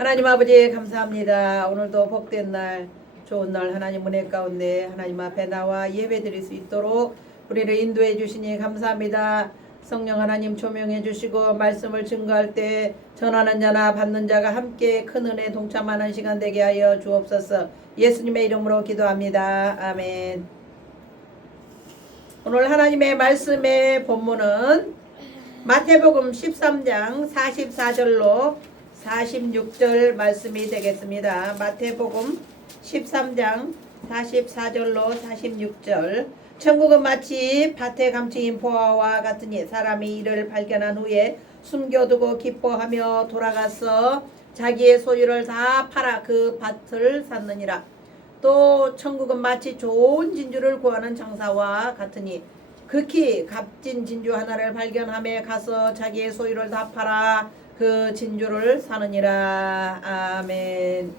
하나님 아버지 감사합니다. 오늘도 복된 날, 좋은 날 하나님 은혜 가운데 하나님 앞에 나와 예배 드릴 수 있도록 우리를 인도해 주시니 감사합니다. 성령 하나님 조명해 주시고 말씀을 증거할 때 전하는 자나 받는 자가 함께 큰 은혜 동참하는 시간 되게 하여 주옵소서. 예수님의 이름으로 기도합니다. 아멘. 오늘 하나님의 말씀의 본문은 마태복음 13장 44절로 46절 말씀이 되겠습니다. 마태복음 13장 44절로 46절. 천국은 마치 밭에 감추인 보화와 같으니 사람이 이를 발견한 후에 숨겨두고 기뻐하며 돌아가서 자기의 소유를 다 팔아 그 밭을 샀느니라. 또 천국은 마치 좋은 진주를 구하는 장사와 같으니 극히 값진 진주 하나를 발견함에 가서 자기의 소유를 다 팔아 그 진주를 사느니라. 아멘.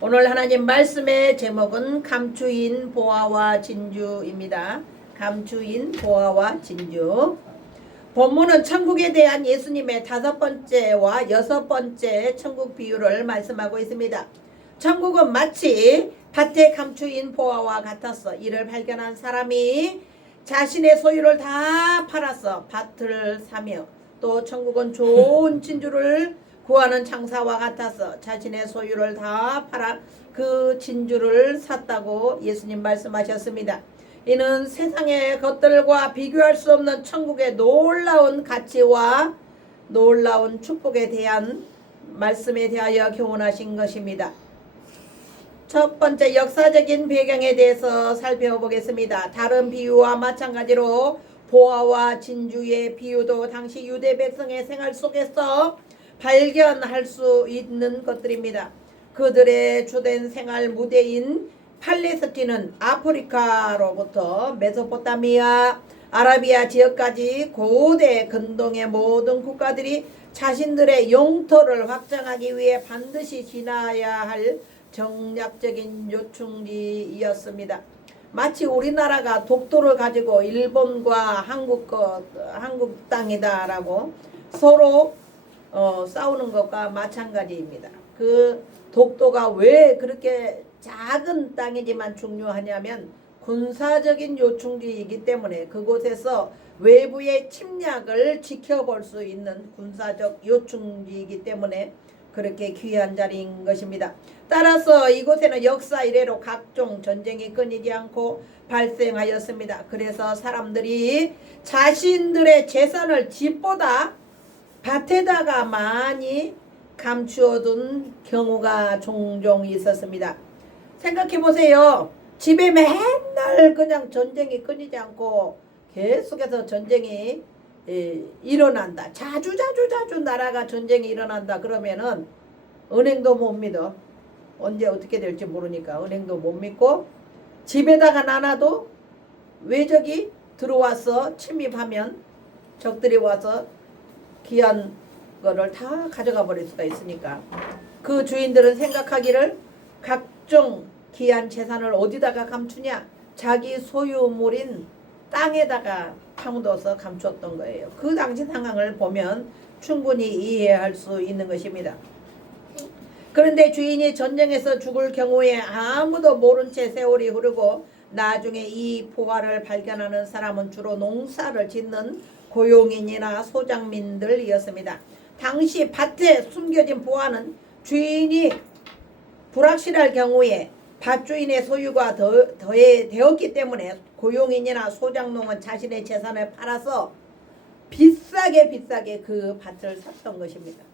오늘 하나님 말씀의 제목은 감추인 보화와 진주입니다. 감추인 보화와 진주. 본문은 천국에 대한 예수님의 5번째와 6번째 천국 비유를 말씀하고 있습니다. 천국은 마치 밭에 감추인 보화와 같았어. 이를 발견한 사람이 자신의 소유를 다 팔아서 밭을 사며, 또 천국은 좋은 진주를 구하는 장사와 같아서 자신의 소유를 다 팔아 그 진주를 샀다고 예수님 말씀하셨습니다. 이는 세상의 것들과 비교할 수 없는 천국의 놀라운 가치와 놀라운 축복에 대한 말씀에 대하여 교훈하신 것입니다. 첫 번째 역사적인 배경에 대해서 살펴보겠습니다. 다른 비유와 마찬가지로 보화와 진주의 비유도 당시 유대 백성의 생활 속에서 발견할 수 있는 것들입니다. 그들의 주된 생활 무대인 팔레스틴은 아프리카로부터 메소포타미아, 아라비아 지역까지 고대 근동의 모든 국가들이 자신들의 영토를 확장하기 위해 반드시 지나야 할 정략적인 요충지였습니다. 마치 우리나라가 독도를 가지고 일본과 한국 땅이다라고 서로 싸우는 것과 마찬가지입니다. 그 독도가 왜 그렇게 작은 땅이지만 중요하냐면 군사적인 요충지이기 때문에 그곳에서 외부의 침략을 지켜볼 수 있는 군사적 요충지이기 때문에 그렇게 귀한 자리인 것입니다. 따라서 이곳에는 역사 이래로 각종 전쟁이 끊이지 않고 발생하였습니다. 그래서 사람들이 자신들의 재산을 집보다 밭에다가 많이 감추어둔 경우가 종종 있었습니다. 생각해 보세요. 집에 맨날 그냥 전쟁이 끊이지 않고 계속해서 전쟁이 일어난다. 자주 나라가 전쟁이 일어난다. 그러면은 은행도 못 믿어. 언제 어떻게 될지 모르니까 은행도 못 믿고, 집에다가 놔놔도 외적이 들어와서 침입하면 적들이 와서 귀한 거를 다 가져가 버릴 수가 있으니까 그 주인들은 생각하기를 각종 귀한 재산을 어디다가 감추냐? 자기 소유물인 땅에다가 파묻어서 감췄던 거예요. 그 당시 상황을 보면 충분히 이해할 수 있는 것입니다. 그런데 주인이 전쟁에서 죽을 경우에 아무도 모른 채 세월이 흐르고 나중에 이 보화를 발견하는 사람은 주로 농사를 짓는 고용인이나 소장민들이었습니다. 당시 밭에 숨겨진 보화는 주인이 불확실할 경우에 밭주인의 소유가 되었기 때문에 고용인이나 소장농은 자신의 재산을 팔아서 비싸게 그 밭을 샀던 것입니다.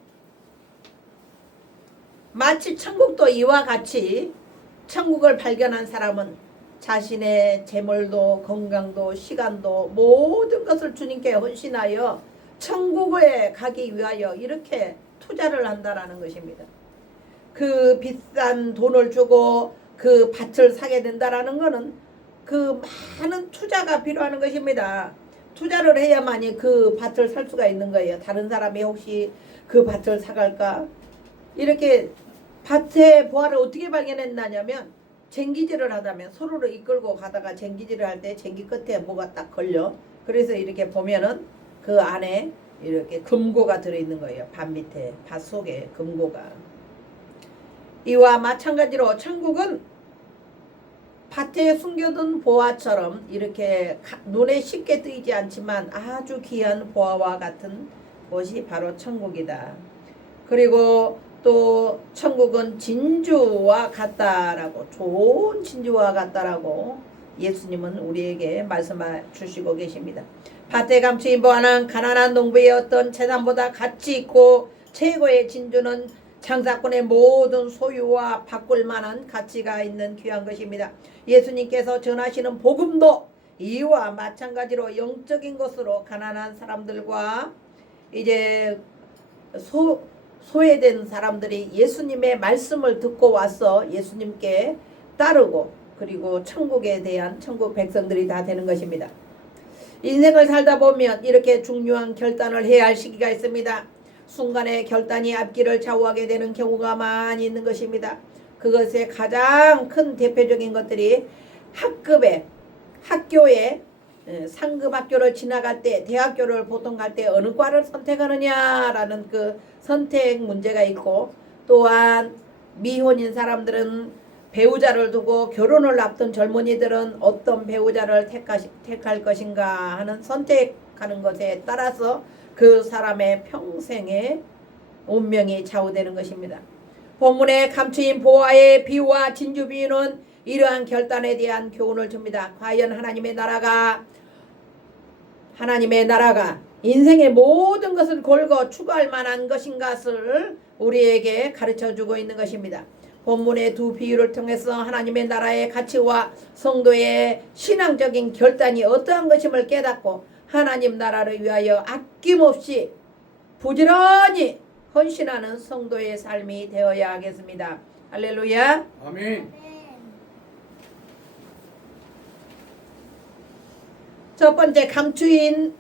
마치 천국도 이와 같이 천국을 발견한 사람은 자신의 재물도 건강도 시간도 모든 것을 주님께 헌신하여 천국에 가기 위하여 이렇게 투자를 한다라는 것입니다. 그 비싼 돈을 주고 그 밭을 사게 된다라는 것은 그 많은 투자가 필요한 것입니다. 투자를 해야만이 그 밭을 살 수가 있는 거예요. 다른 사람이 혹시 그 밭을 사갈까? 이렇게 밭의 보화를 어떻게 발견했냐면 쟁기질을 하다면 서로를 이끌고 가다가 쟁기질을 할 때 쟁기 끝에 뭐가 딱 걸려. 그래서 이렇게 보면은 그 안에 이렇게 금고가 들어있는 거예요. 밭 밑에, 밭 속에 금고가. 이와 마찬가지로 천국은 밭에 숨겨둔 보화처럼 이렇게 눈에 쉽게 뜨이지 않지만 아주 귀한 보화와 같은 곳이 바로 천국이다. 그리고 또 천국은 진주와 같다라고, 좋은 진주와 같다라고 예수님은 우리에게 말씀해 주시고 계십니다. 밭에 감추인 보화는 가난한 농부의 어떤 재산보다 가치 있고, 최고의 진주는 장사꾼의 모든 소유와 바꿀 만한 가치가 있는 귀한 것입니다. 예수님께서 전하시는 복음도 이와 마찬가지로 영적인 것으로 가난한 사람들과 이제 소외된 사람들이 예수님의 말씀을 듣고 와서 예수님께 따르고, 그리고 천국에 대한 천국 백성들이 다 되는 것입니다. 인생을 살다 보면 이렇게 중요한 결단을 해야 할 시기가 있습니다. 순간의 결단이 앞길을 좌우하게 되는 경우가 많이 있는 것입니다. 그것의 가장 큰 대표적인 것들이 학교에 상급 학교를 지나갈 때, 대학교를 보통 갈 때 어느 과를 선택하느냐라는 그 선택 문제가 있고, 또한 미혼인 사람들은 배우자를 두고, 결혼을 앞둔 젊은이들은 어떤 배우자를 택할 것인가 하는 선택하는 것에 따라서 그 사람의 평생의 운명이 좌우되는 것입니다. 본문에 감추인 보화의 비유와 진주 비유는 이러한 결단에 대한 교훈을 줍니다. 과연 하나님의 나라가 인생의 모든 것을 걸고 추구할 만한 것인가를 우리에게 가르쳐주고 있는 것입니다. 본문의 두 비유를 통해서 하나님의 나라의 가치와 성도의 신앙적인 결단이 어떠한 것임을 깨닫고, 하나님 나라를 위하여 아낌없이 부지런히 헌신하는 성도의 삶이 되어야 하겠습니다. 할렐루야. 아멘. 첫 번째, 감추인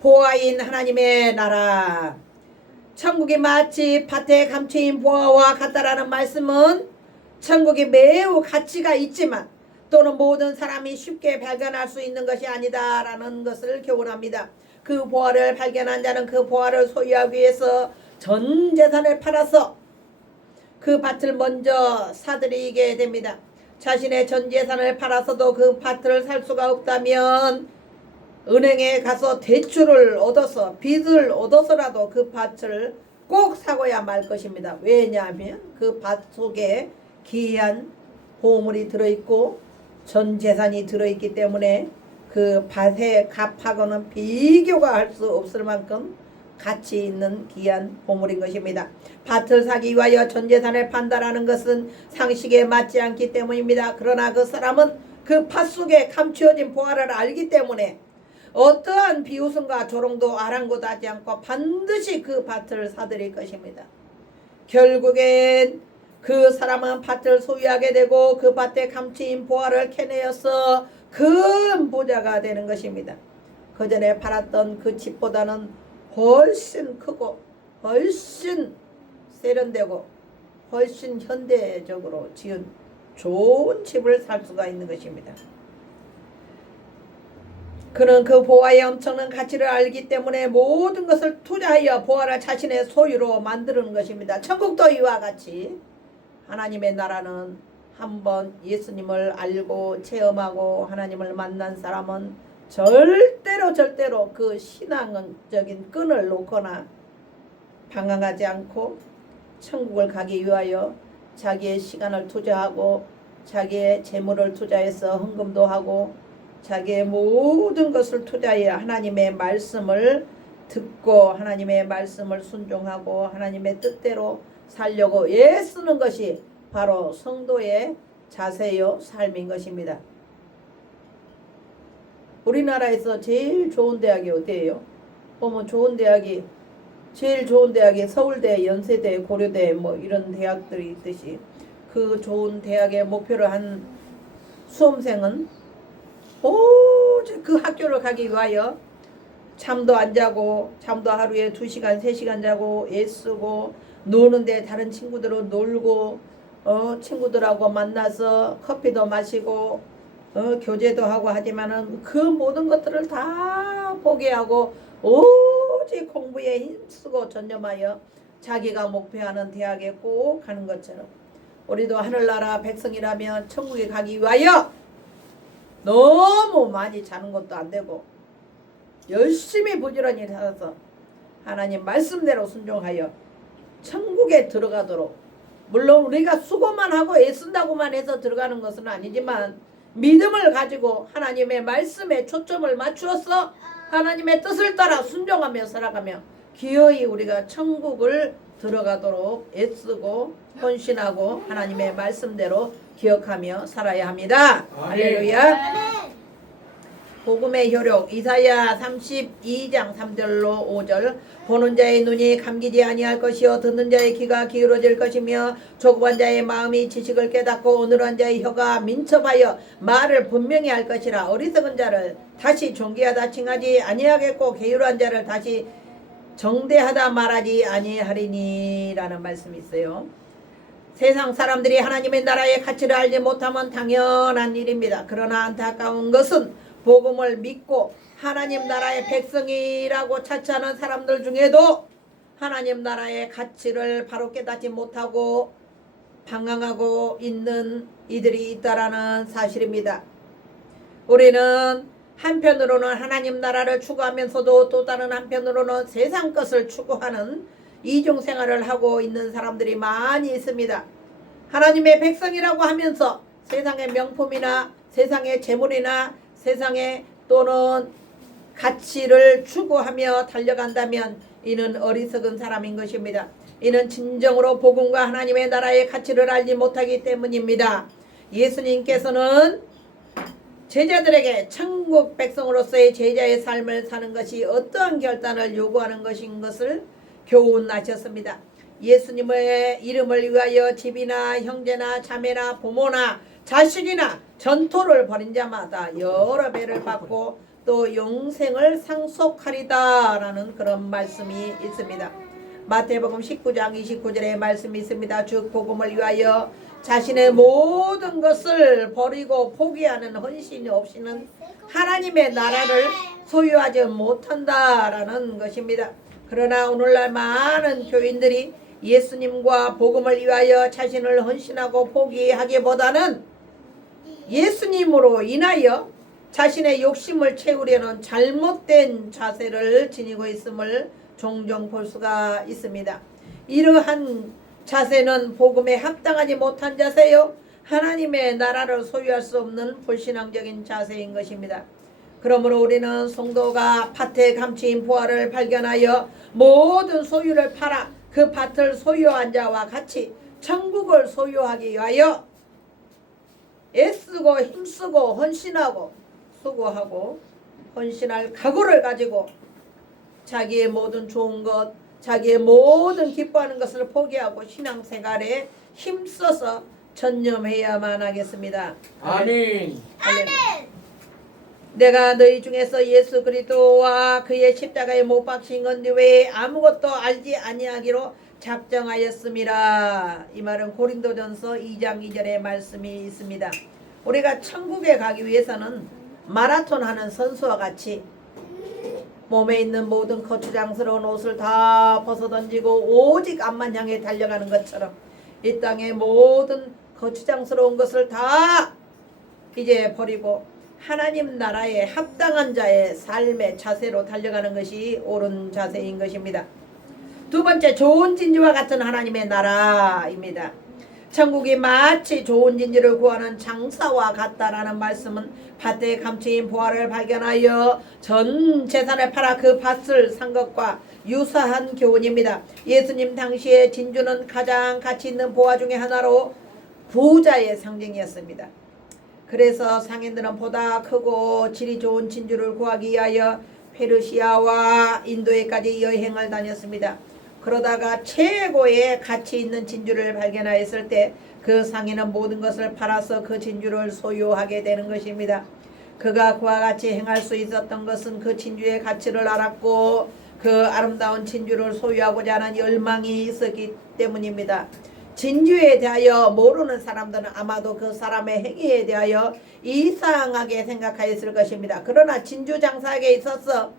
보화인 하나님의 나라. 천국이 마치 밭에 감추인 보화와 같다라는 말씀은 천국이 매우 가치가 있지만 또는 모든 사람이 쉽게 발견할 수 있는 것이 아니다라는 것을 교훈합니다. 그 보화를 발견한 자는 그 보화를 소유하기 위해서 전 재산을 팔아서 그 밭을 먼저 사들이게 됩니다. 자신의 전 재산을 팔아서도 그 밭을 살 수가 없다면 은행에 가서 대출을 얻어서, 빚을 얻어서라도 그 밭을 꼭 사고야 말 것입니다. 왜냐하면 그 밭 속에 귀한 보물이 들어있고 전 재산이 들어있기 때문에 그 밭의 값하고는 비교가 할 수 없을 만큼 가치 있는 귀한 보물인 것입니다. 밭을 사기 위하여 전 재산을 판다라는 것은 상식에 맞지 않기 때문입니다. 그러나 그 사람은 그 밭 속에 감추어진 보화를 알기 때문에 어떠한 비웃음과 조롱도 아랑곳하지 않고 반드시 그 밭을 사들일 것입니다. 결국엔 그 사람은 밭을 소유하게 되고 그 밭에 감추인 보화를 캐내어서 큰 부자가 되는 것입니다. 그 전에 팔았던 그 집보다는 훨씬 크고 훨씬 세련되고 훨씬 현대적으로 지은 좋은 집을 살 수가 있는 것입니다. 그는 그 보화의 엄청난 가치를 알기 때문에 모든 것을 투자하여 보화를 자신의 소유로 만드는 것입니다. 천국도 이와 같이 하나님의 나라는 한번 예수님을 알고 체험하고 하나님을 만난 사람은 절대로 그 신앙적인 끈을 놓거나 방황하지 않고 천국을 가기 위하여 자기의 시간을 투자하고 자기의 재물을 투자해서 헌금도 하고 자기의 모든 것을 투자해 하나님의 말씀을 듣고 하나님의 말씀을 순종하고 하나님의 뜻대로 살려고 애쓰는 것이 바로 성도의 자세요 삶인 것입니다. 우리나라에서 제일 좋은 대학이 어디예요? 보면 제일 좋은 대학이 서울대, 연세대, 고려대 뭐 이런 대학들이 있듯이 그 좋은 대학의 목표를 한 수험생은 오직 그 학교를 가기 위하여 잠도 안 자고 잠도 하루에 2시간 3시간 자고 애쓰고 노는데 다른 친구들은 놀고 친구들하고 만나서 커피도 마시고 교제도 하고 하지만은 그 모든 것들을 다 포기하고 오직 공부에 힘쓰고 전념하여 자기가 목표하는 대학에 꼭 가는 것처럼 우리도 하늘나라 백성이라면 천국에 가기 위하여 너무 많이 자는 것도 안 되고 열심히 부지런히 살아서 하나님 말씀대로 순종하여 천국에 들어가도록, 물론 우리가 수고만 하고 애쓴다고만 해서 들어가는 것은 아니지만 믿음을 가지고 하나님의 말씀에 초점을 맞추어서 하나님의 뜻을 따라 순종하며 살아가며 기어이 우리가 천국을 들어가도록 애쓰고 헌신하고 하나님의 말씀대로 기억하며 살아야 합니다. 할렐루야. 복음의 효력 이사야 32장 3절로 5절. 보는 자의 눈이 감기지 아니할 것이요 듣는 자의 귀가 기울어질 것이며 조급한 자의 마음이 지식을 깨닫고 온유한 자의 혀가 민첩하여 말을 분명히 할 것이라. 어리석은 자를 다시 존귀하다 칭하지 아니하겠고 게으르한 자를 다시 정대하다 말하지 아니하리니 라는 말씀이 있어요. 세상 사람들이 하나님의 나라의 가치를 알지 못하면 당연한 일입니다. 그러나 안타까운 것은 복음을 믿고 하나님 나라의 백성이라고 자처하는 사람들 중에도 하나님 나라의 가치를 바로 깨닫지 못하고 방황하고 있는 이들이 있다라는 사실입니다. 우리는 한편으로는 하나님 나라를 추구하면서도 또 다른 한편으로는 세상 것을 추구하는 이중생활을 하고 있는 사람들이 많이 있습니다. 하나님의 백성이라고 하면서 세상의 명품이나 세상의 재물이나 세상의 또는 가치를 추구하며 달려간다면 이는 어리석은 사람인 것입니다. 이는 진정으로 복음과 하나님의 나라의 가치를 알지 못하기 때문입니다. 예수님께서는 제자들에게 천국 백성으로서의 제자의 삶을 사는 것이 어떠한 결단을 요구하는 것인 것을 교훈하셨습니다. 예수님의 이름을 위하여 집이나 형제나 자매나 부모나 자식이나 전토를 벌인 자마다 여러 배를 받고 또 영생을 상속하리다 라는 그런 말씀이 있습니다. 마태복음 19장 29절에 말씀이 있습니다. 즉 복음을 위하여 자신의 모든 것을 버리고 포기하는 헌신이 없이는 하나님의 나라를 소유하지 못한다라는 것입니다. 그러나 오늘날 많은 교인들이 예수님과 복음을 위하여 자신을 헌신하고 포기하기보다는 예수님으로 인하여 자신의 욕심을 채우려는 잘못된 자세를 지니고 있음을 종종 볼 수가 있습니다. 이러한 자세는 복음에 합당하지 못한 자세요, 하나님의 나라를 소유할 수 없는 불신앙적인 자세인 것입니다. 그러므로 우리는 성도가 밭에 감추인 보화를 발견하여 모든 소유를 팔아 그 밭을 소유한 자와 같이 천국을 소유하기 위하여 애쓰고 힘쓰고 헌신하고 수고하고 헌신할 각오를 가지고 자기의 모든 좋은 것, 자기의 모든 기뻐하는 것을 포기하고 신앙생활에 힘써서 전념해야만 하겠습니다. 아멘. 아멘. 내가 너희 중에서 예수 그리스도와 그의 십자가에 못 박힌 건 외에 아무것도 알지 아니하기로 작정하였음이라. 이 말은 고린도전서 2장 2절의 말씀이 있습니다. 우리가 천국에 가기 위해서는 마라톤 하는 선수와 같이 몸에 있는 모든 거추장스러운 옷을 다 벗어던지고 오직 앞만 향해 달려가는 것처럼 이 땅의 모든 거추장스러운 것을 다 이제 버리고 하나님 나라에 합당한 자의 삶의 자세로 달려가는 것이 옳은 자세인 것입니다. 두 번째, 좋은 진주와 같은 하나님의 나라입니다. 천국이 마치 좋은 진주를 구하는 장사와 같다라는 말씀은 밭에 감추인 보화를 발견하여 전 재산을 팔아 그 밭을 산 것과 유사한 교훈입니다. 예수님 당시에 진주는 가장 가치 있는 보화 중에 하나로 부자의 상징이었습니다. 그래서 상인들은 보다 크고 질이 좋은 진주를 구하기 위하여 페르시아와 인도에까지 여행을 다녔습니다. 그러다가 최고의 가치 있는 진주를 발견하였을 때 그 상인은 모든 것을 팔아서 그 진주를 소유하게 되는 것입니다. 그가 그와 같이 행할 수 있었던 것은 그 진주의 가치를 알았고 그 아름다운 진주를 소유하고자 하는 열망이 있었기 때문입니다. 진주에 대하여 모르는 사람들은 아마도 그 사람의 행위에 대하여 이상하게 생각하였을 것입니다. 그러나 진주 장사에 있어서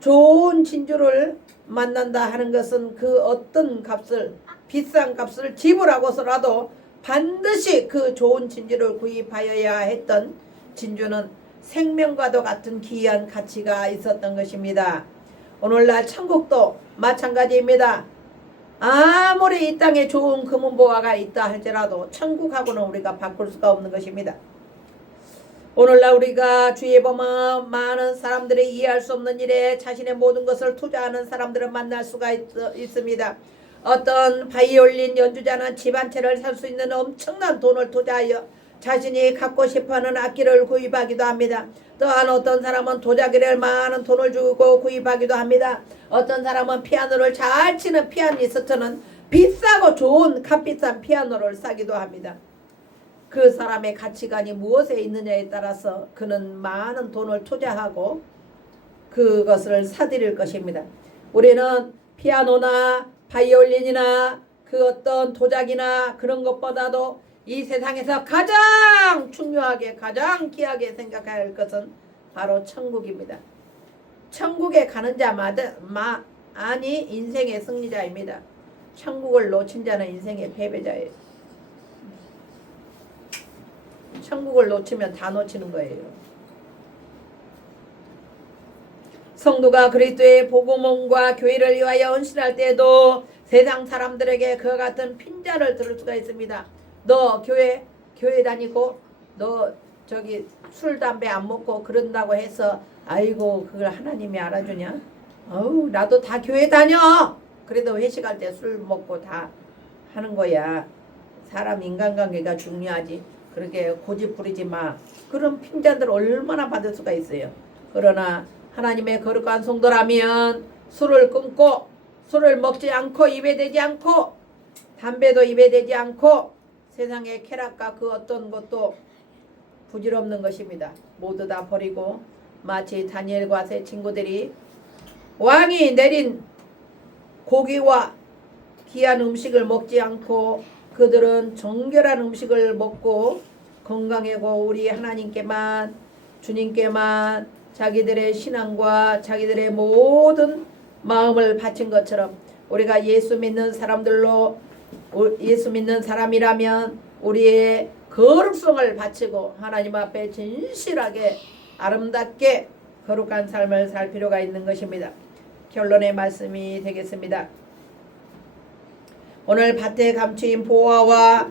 좋은 진주를 만난다 하는 것은 그 어떤 값을 비싼 값을 지불하고서라도 반드시 그 좋은 진주를 구입하여야 했던 진주는 생명과도 같은 귀한 가치가 있었던 것입니다. 오늘날 천국도 마찬가지입니다. 아무리 이 땅에 좋은 금은보화가 있다 할지라도 천국하고는 우리가 바꿀 수가 없는 것입니다. 오늘날 우리가 주위에 보면 많은 사람들이 이해할 수 없는 일에 자신의 모든 것을 투자하는 사람들을 만날 수가 있습니다. 어떤 바이올린 연주자는 집 한 채를 살 수 있는 엄청난 돈을 투자하여 자신이 갖고 싶어하는 악기를 구입하기도 합니다. 또한 어떤 사람은 도자기를 많은 돈을 주고 구입하기도 합니다. 어떤 사람은 피아노를 잘 치는 피아니스트는 비싸고 좋은 값비싼 피아노를 사기도 합니다. 그 사람의 가치관이 무엇에 있느냐에 따라서 그는 많은 돈을 투자하고 그것을 사들일 것입니다. 우리는 피아노나 바이올린이나 그 어떤 도자기나 그런 것보다도 이 세상에서 가장 중요하게 가장 귀하게 생각해야 할 것은 바로 천국입니다. 천국에 가는 자만이 인생의 승리자입니다. 천국을 놓친 자는 인생의 패배자예요. 천국을 놓치면 다 놓치는 거예요. 성도가 그리스도의 복음과 교회를 위하여 헌신할 때에도 세상 사람들에게 그와 같은 핀잔을 들을 수가 있습니다. 너 교회 다니고 너 저기 술 담배 안 먹고 그런다고 해서 아이고 그걸 하나님이 알아주냐? 어우 나도 다 교회 다녀. 그래도 회식할 때 술 먹고 다 하는 거야. 사람 인간관계가 중요하지. 그렇게 고집 부리지 마. 그런 핀잔들 얼마나 받을 수가 있어요. 그러나 하나님의 거룩한 성도라면 술을 끊고 술을 먹지 않고 입에 대지 않고 담배도 입에 대지 않고 세상의 쾌락과 그 어떤 것도 부질없는 것입니다. 모두 다 버리고 마치 다니엘과 세 친구들이 왕이 내린 고기와 귀한 음식을 먹지 않고 그들은 정결한 음식을 먹고 건강하고 우리 하나님께만 주님께만 자기들의 신앙과 자기들의 모든 마음을 바친 것처럼 우리가 예수 믿는 사람이라면 우리의 거룩성을 바치고 하나님 앞에 진실하게 아름답게 거룩한 삶을 살 필요가 있는 것입니다. 결론의 말씀이 되겠습니다. 오늘 밭에 감추인 보화와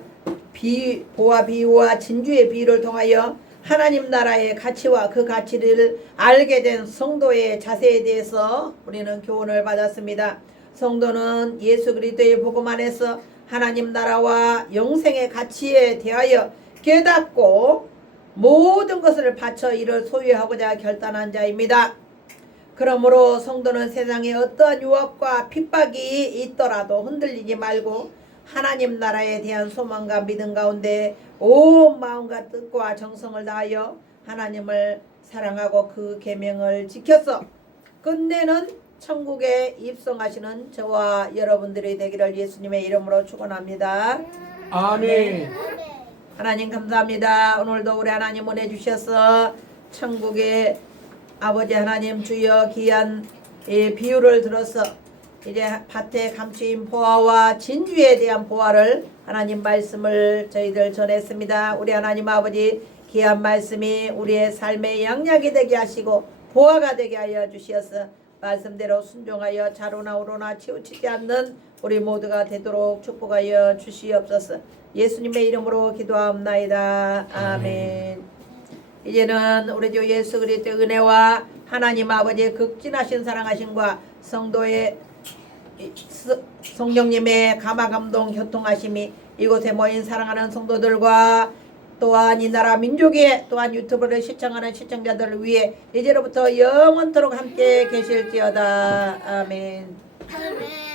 비유와 진주의 비유를 통하여 하나님 나라의 가치와 그 가치를 알게 된 성도의 자세에 대해서 우리는 교훈을 받았습니다. 성도는 예수 그리스도의 복음 안에서 하나님 나라와 영생의 가치에 대하여 깨닫고 모든 것을 바쳐 이를 소유하고자 결단한 자입니다. 그러므로 성도는 세상에 어떠한 유혹과 핍박이 있더라도 흔들리지 말고 하나님 나라에 대한 소망과 믿음 가운데 온 마음과 뜻과 정성을 다하여 하나님을 사랑하고 그 계명을 지켜서 끝내는 천국에 입성하시는 저와 여러분들이 되기를 예수님의 이름으로 축원합니다. 아멘. 하나님 감사합니다. 오늘도 우리 하나님 은혜 주셔서 천국의 아버지 하나님 주여 귀한 비유를 들어서 이제 밭에 감추인 보화와 진주에 대한 보화를 하나님 말씀을 저희들 전했습니다. 우리 하나님 아버지 귀한 말씀이 우리의 삶의 양약이 되게 하시고 보화가 되게 하여 주시어서 말씀대로 순종하여 좌로나 우로나 치우치지 않는 우리 모두가 되도록 축복하여 주시옵소서. 예수님의 이름으로 기도하옵나이다. 아멘. 이제는 우리 주 예수 그리스도의 은혜와 하나님 아버지의 극진하신 사랑하심과 성도의 성령님의 감화감동 교통하심이 이곳에 모인 사랑하는 성도들과 또한 이 나라 민족의 또한 유튜브를 시청하는 시청자들을 위해 이제로부터 영원토록 함께 계실지어다. 아멘. 아멘.